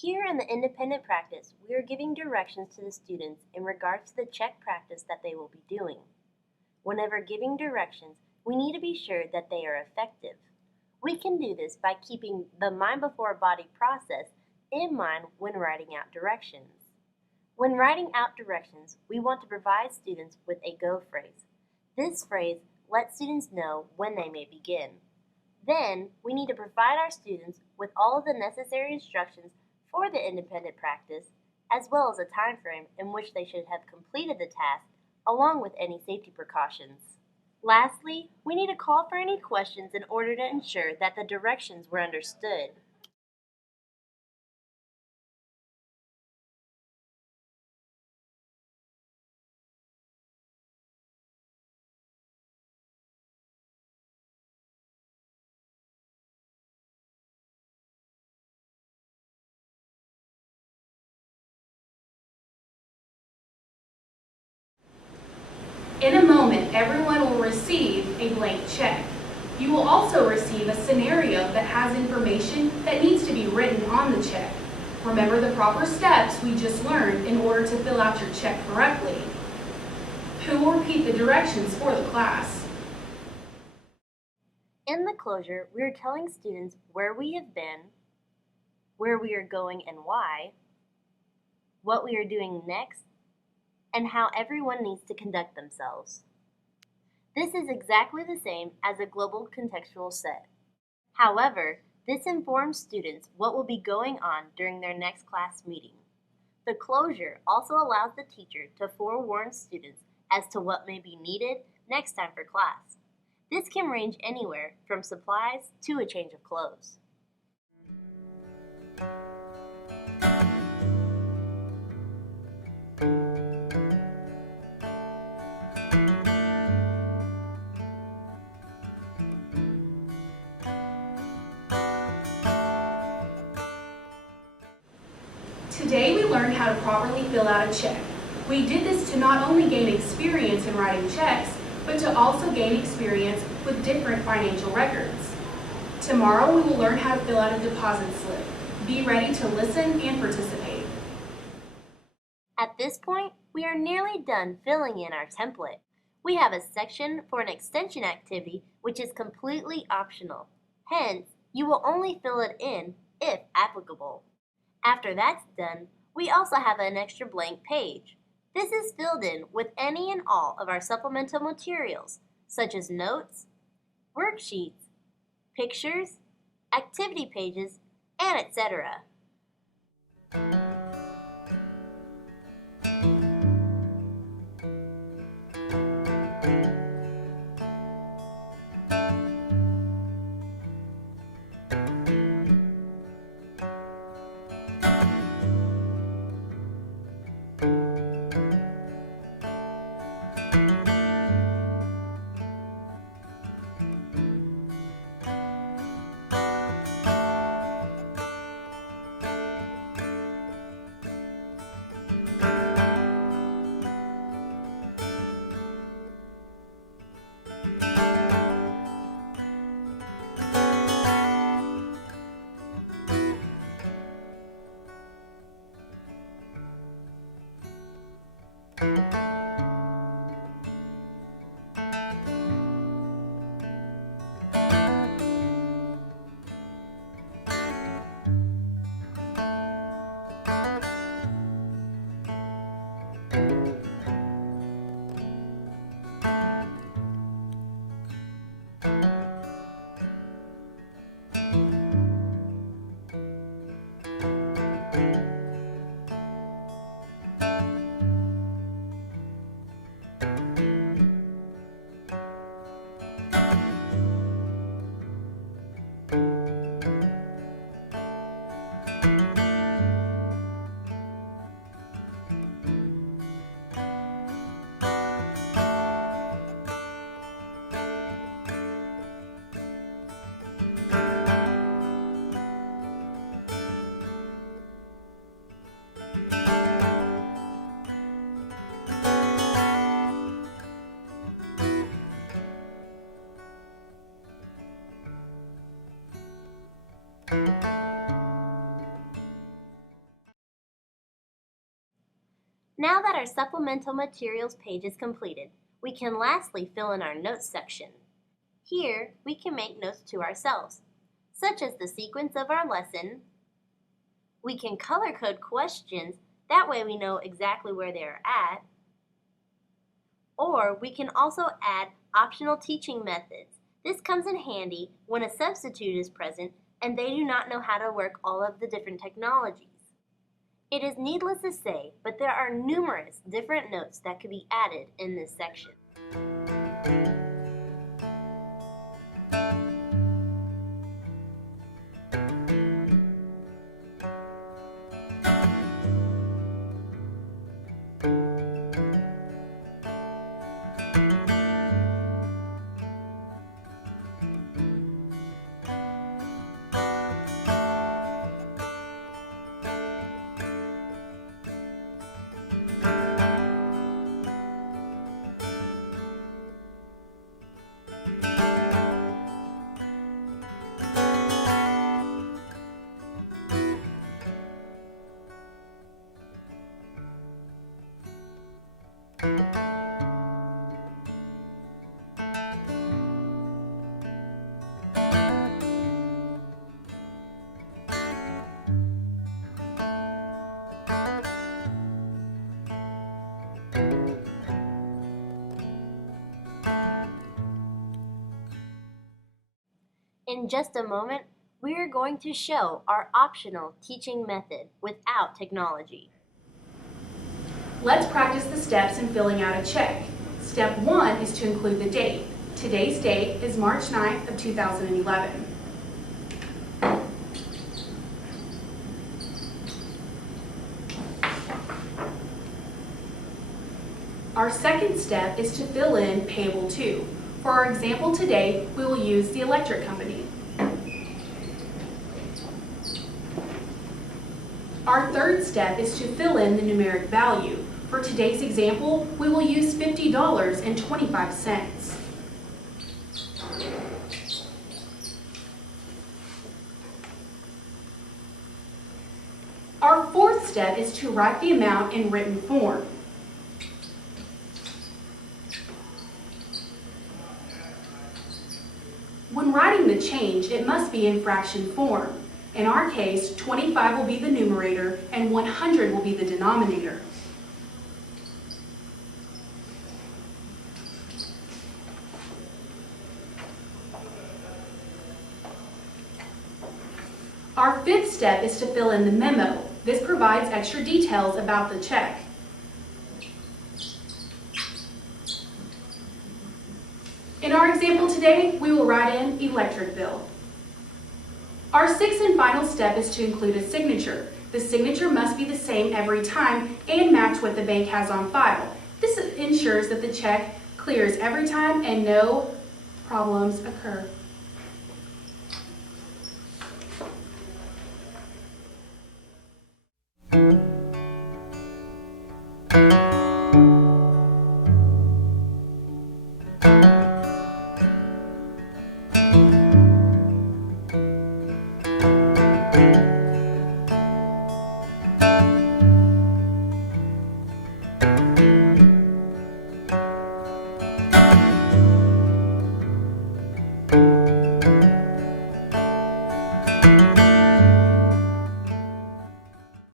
Here in the independent practice, we are giving directions to the students in regards to the check practice that they will be doing. Whenever giving directions, we need to be sure that they are effective. We can do this by keeping the mind before body process in mind when writing out directions. When writing out directions, we want to provide students with a go phrase. This phrase lets students know when they may begin. Then, we need to provide our students with all of the necessary instructions for the independent practice, as well as a time frame in which they should have completed the task, along with any safety precautions. Lastly, we need to call for any questions in order to ensure that the directions were understood. In a moment, everyone will receive a blank check. You will also receive a scenario that has information that needs to be written on the check. Remember the proper steps we just learned in order to fill out your check correctly. Who will repeat the directions for the class? In the closure, we are telling students where we have been, where we are going and why, what we are doing next, and how everyone needs to conduct themselves. This is exactly the same as a global contextual set. However, this informs students what will be going on during their next class meeting. The closure also allows the teacher to forewarn students as to what may be needed next time for class. This can range anywhere from supplies to a change of clothes. Today we learned how to properly fill out a check. We did this to not only gain experience in writing checks, but to also gain experience with different financial records. Tomorrow we will learn how to fill out a deposit slip. Be ready to listen and participate. At this point, we are nearly done filling in our template. We have a section for an extension activity which is completely optional. Hence, you will only fill it in if applicable. After that's done, we also have an extra blank page. This is filled in with any and all of our supplemental materials, such as notes, worksheets, pictures, activity pages, and etc. our supplemental materials page is completed, we can lastly fill in our notes section. Here, we can make notes to ourselves, such as the sequence of our lesson. We can color code questions, that way we know exactly where they are at. Or we can also add optional teaching methods. This comes in handy when a substitute is present and they do not know how to work all of the different technologies. It is needless to say, but there are numerous different notes that could be added in this section. In just a moment, we are going to show our optional teaching method without technology. Let's practice the steps in filling out a check. Step 1 is to include the date. Today's date is March 9th of 2011. Our second step is to fill in payable to. For our example today, we will use the electric company. Our third step is to fill in the numeric value. For today's example, we will use $50.25. Our fourth step is to write the amount in written form. When writing the change, it must be in fraction form. In our case, 25 will be the numerator and 100 will be the denominator. Our fifth step is to fill in the memo. This provides extra details about the check. In our example today, we will write in electric bill. Our sixth and final step is to include a signature. The signature must be the same every time and match what the bank has on file. This ensures that the check clears every time and no problems occur.